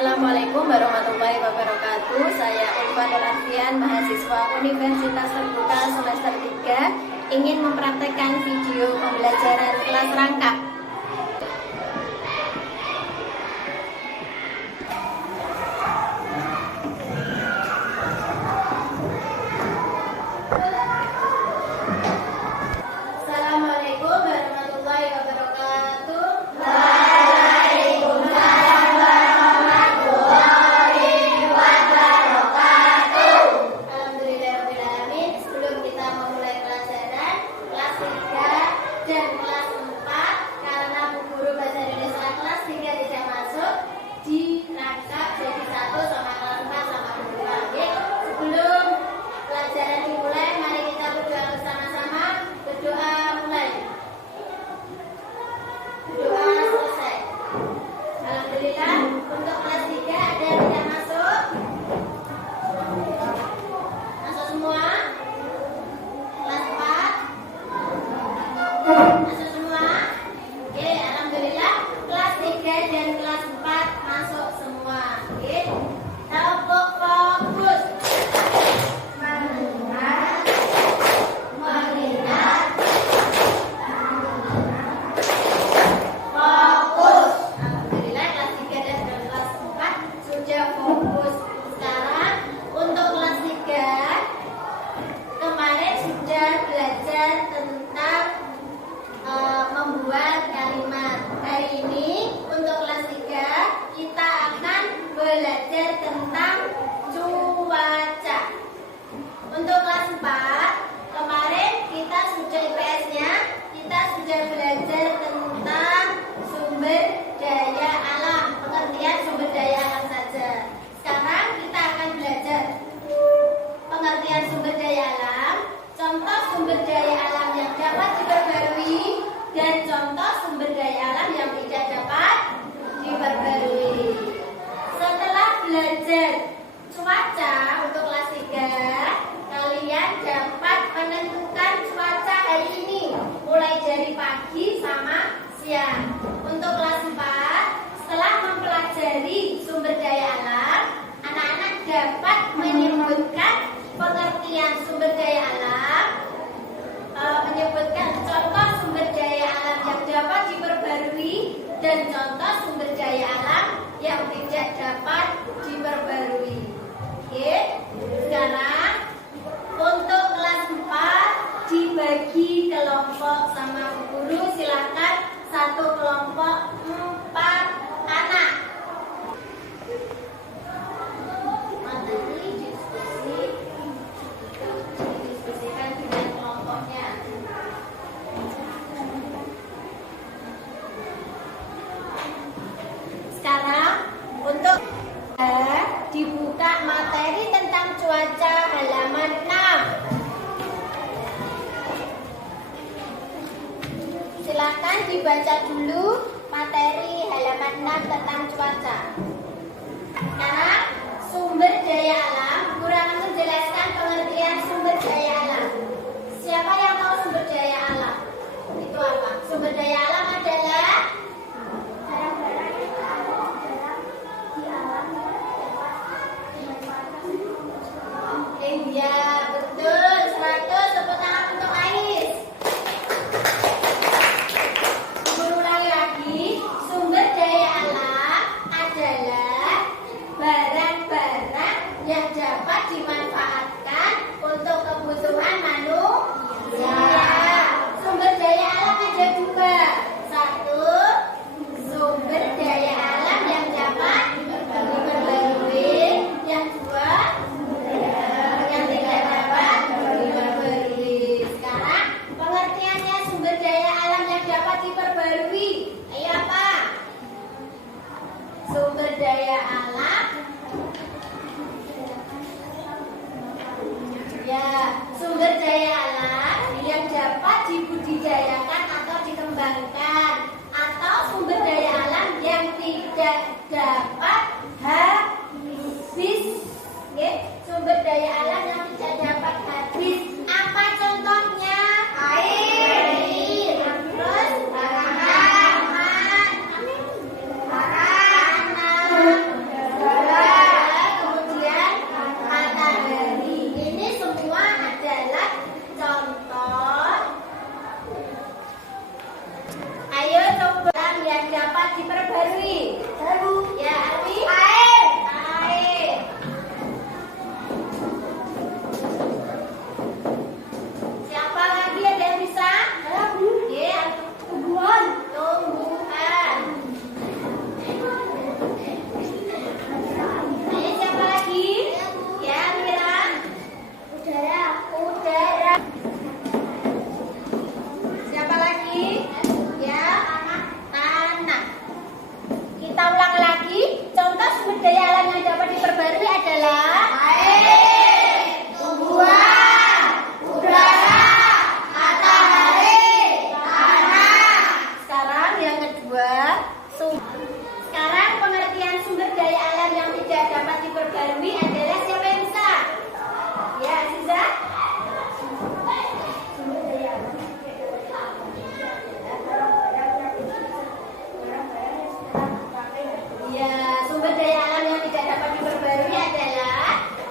Assalamualaikum warahmatullahi wabarakatuh. Saya Ulfa Nur Arfian, mahasiswa Universitas Terbuka semester 3, ingin mempraktekkan video pembelajaran kelas rangkap. Assalamualaikum warahmatullahi wabarakatuh. Alhamdulillahirrahmanirrahim. Sebelum kita memulai pelajaran kelas 3 dan kelas 4, karena Bu Guru Bahasa Indonesia kelas 3 tidak masuk, dirangkap jadi satu sama kelas 4 sama Bu Guru. Oke? Sebelum pelajaran dimulai, mari kita berdoa bersama-sama. Berdoa mulai. Berdoa selesai. Alhamdulillah, untuk kelas 3 ada yang tidak masuk? Masuk semua? Kelas 4? Masuk semua? Oke, alhamdulillah kelas 3 dan kelas 4 masuk semua. Oke. Kelompok fokus. Mendengar, mengingat, fokus. Alhamdulillah kelas 3 dan kelas 4 sudah fokus. Sekarang untuk kelas 3 kemarin sudah belajar tentang membuat kalimat. Hari ini untuk kelas 3 kita akan belajar tentang cuaca. Untuk kelas 4 kemarin kita sudah IPS-nya, kita sudah belajar tentang sumber daya alam, pengertian sumber daya alam saja. Sekarang kita akan belajar pengertian sumber daya alam, contoh sumber daya alam yang dapat diperbarui, dan contoh sumber daya alam yang tidak dapat diperbarui. Setelah belajar cuaca untuk kelas 3, kalian dapat menentukan cuaca hari ini, mulai dari pagi sama siang. Untuk kelas 4, setelah mempelajari sumber daya alam, anak-anak dapat menyebutkan pengertian sumber daya alam, menyebutkan contoh sumber daya alam yang dapat diperbarui dan contoh sumber daya alam yang tidak dapat diperbarui. Oke, sekarang untuk kelas 4 dibagi kelompok sama Bu Guru. Silakan satu kelompok 4 anak. Materi didiskusikan dengan kelompoknya. Sekarang untuk dibuka materi tentang cuaca halaman 6. Silakan dibaca dulu materi halaman 6 tentang cuaca. Sekarang sumber daya alam, Guru akan menjelaskan pengertian sumber daya alam. Siapa yang tahu sumber daya alam? Itu apa? Sumber daya alam adalah barang-barang yang ada di alam yang dapat dimanfaatkan. Iya, betul. 100 tepuk tangan untuk Ais. Guru ulang ya.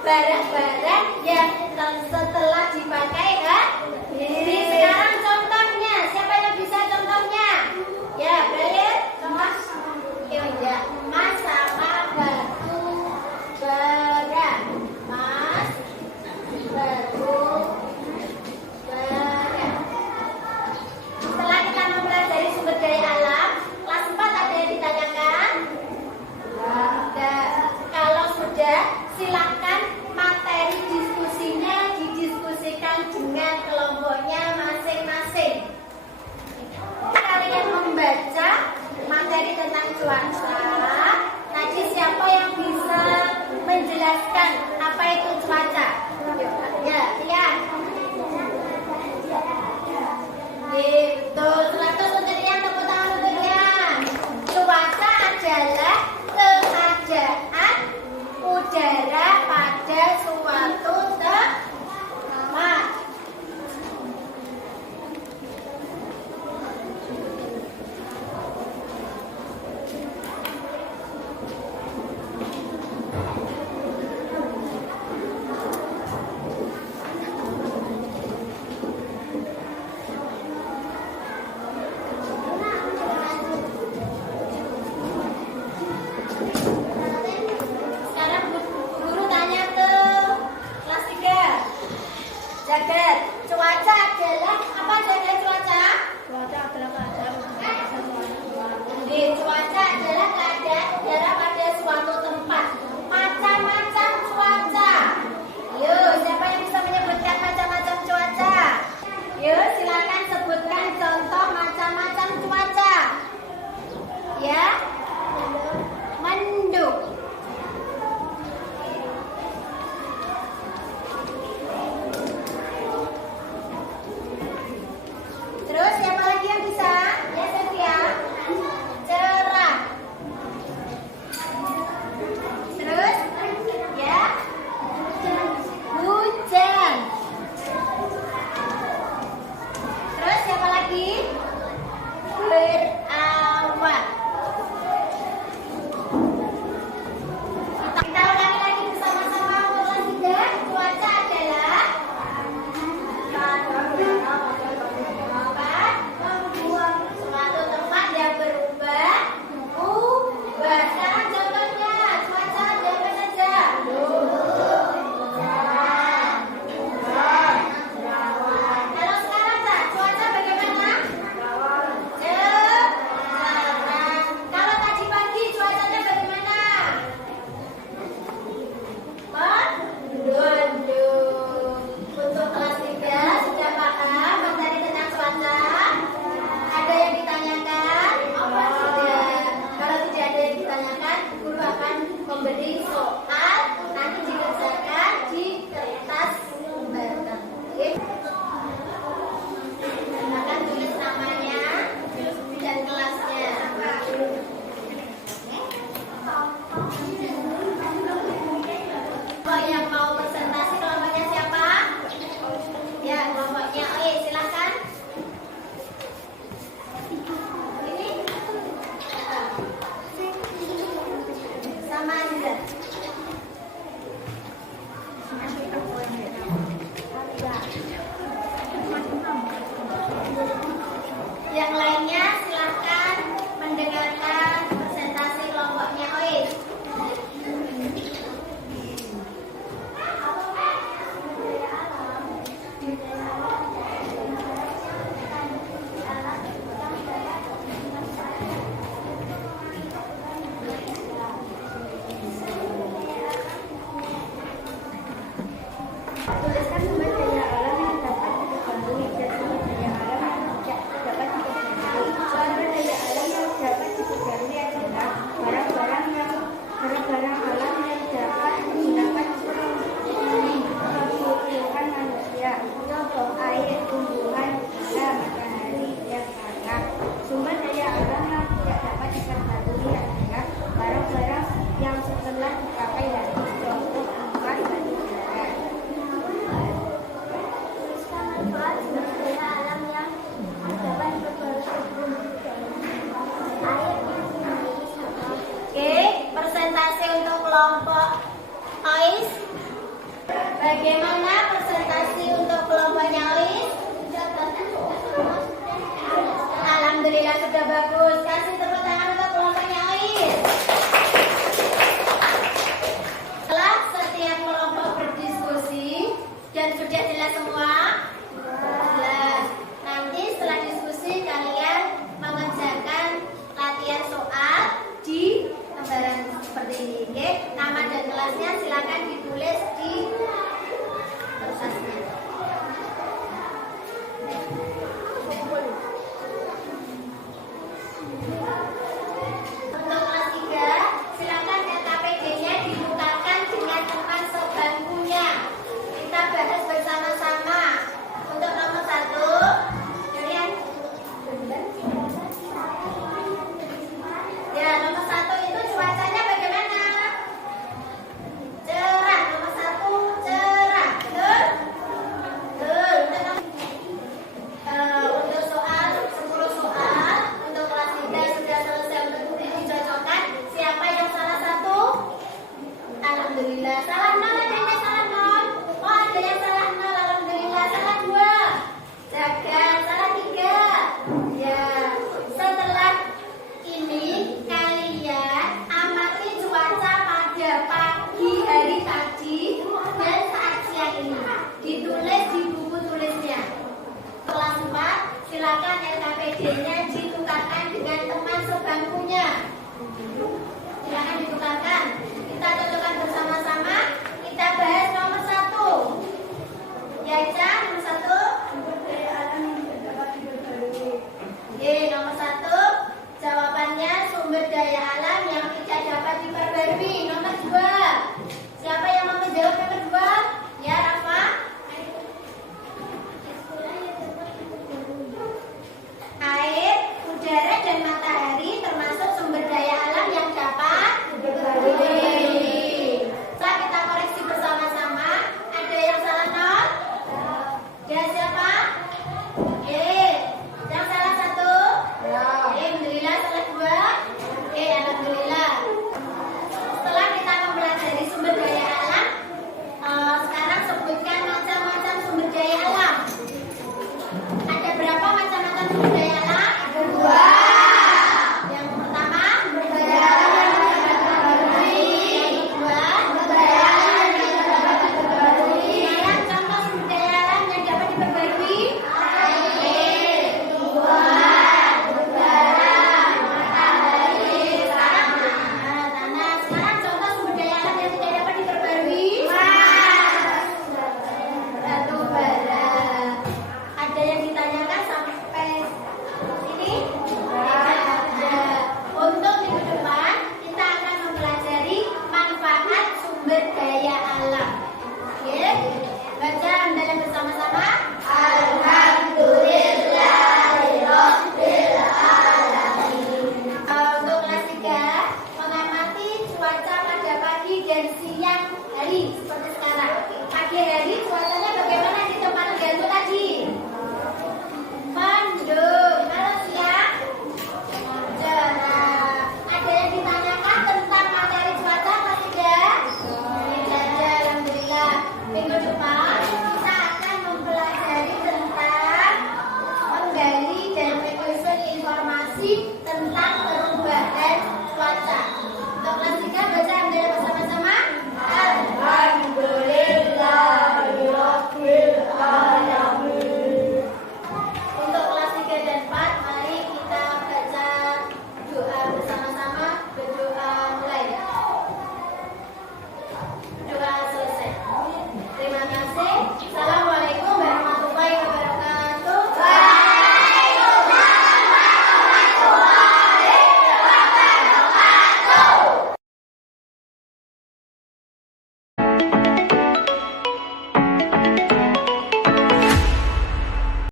barang-barang yang setelah dipakai habis. Sekarang contohnya, siapa yang bisa contohnya? Ya, Brian, Mas. Ya, Mas sama batu bara. Mas, batu bara. Setelah kita mempelajari sumber daya alam, kelas 4 ada yang ditanyakan? Kalau sudah, silakan materi diskusinya didiskusikan dengan kelompoknya masing-masing. Kalian membaca materi tentang cuaca. Tadi siapa yang bisa menjelaskan apa itu cuaca? Ya, Rian. Betul. Selamat untuk Rian, tepuk tangan untuk Rian. Cuaca adalah keadaan udara pada suatu tempat. Sekarang guru tanya ke kelas 3. Jagat, cuaca adalah apa? Jagat, cuaca? Cuaca adalah keadaan cuaca adalah keadaan udara pada suatu tempat. Macam-macam cuaca. Yuk, siapa yang bisa menyebutkan macam-macam cuaca? Yuk, silakan sebutkan contoh macam-macam cuaca. Ya, mendung. Terus siapa lagi yang bisa? Ya, Sofia. Cerah. Terus ya, hujan. Terus siapa lagi? Berawan. Kita ulangi lagi bersama-sama kelas 3. Cuaca adalah suatu tempat yang berubah. Sekarang contohnya cuaca ada apa saja? Kalau sekarang cuaca bagaimana? Cerah. Kalau tadi pagi cuacanya bagaimana? Mendung. Untuk kelas 3 sudah paham materi tentang cuaca? Ada yang ditanyakan? Sudah. Kalau tidak ada yang ditanyakan, guru akan memberi soal nanti dikerjakan di kertas lembaran. Oke? Akan tulis namanya dan kelasnya. Kalau yang mau presentasi kelompoknya siapa? Ya, kelompoknya. Oke, silakan. Ini sama aja. Yang lainnya silakan mendengarkan presentasi kelompoknya OIS. Tuliskan sumber daya alam yang dapat diketahui dan sumber daya alam yang tidak dapat diketahui. Sumber daya alam yang dapat diketahui adalah barang-barang alam yang dapat digunakan untuk kebutuhan manusia. Contoh air, tumbuhan, benda, matahari, dan tanah. Sumber daya alam yang tidak dapat diketahui adalah barang-barang yang setelah dipakai habis. Contoh ikan dan udara. Oke, presentasi untuk kelompok OIS Bagaimana presentasi untuk kelompoknya Lis? Alhamdulillah sudah bagus. Kasih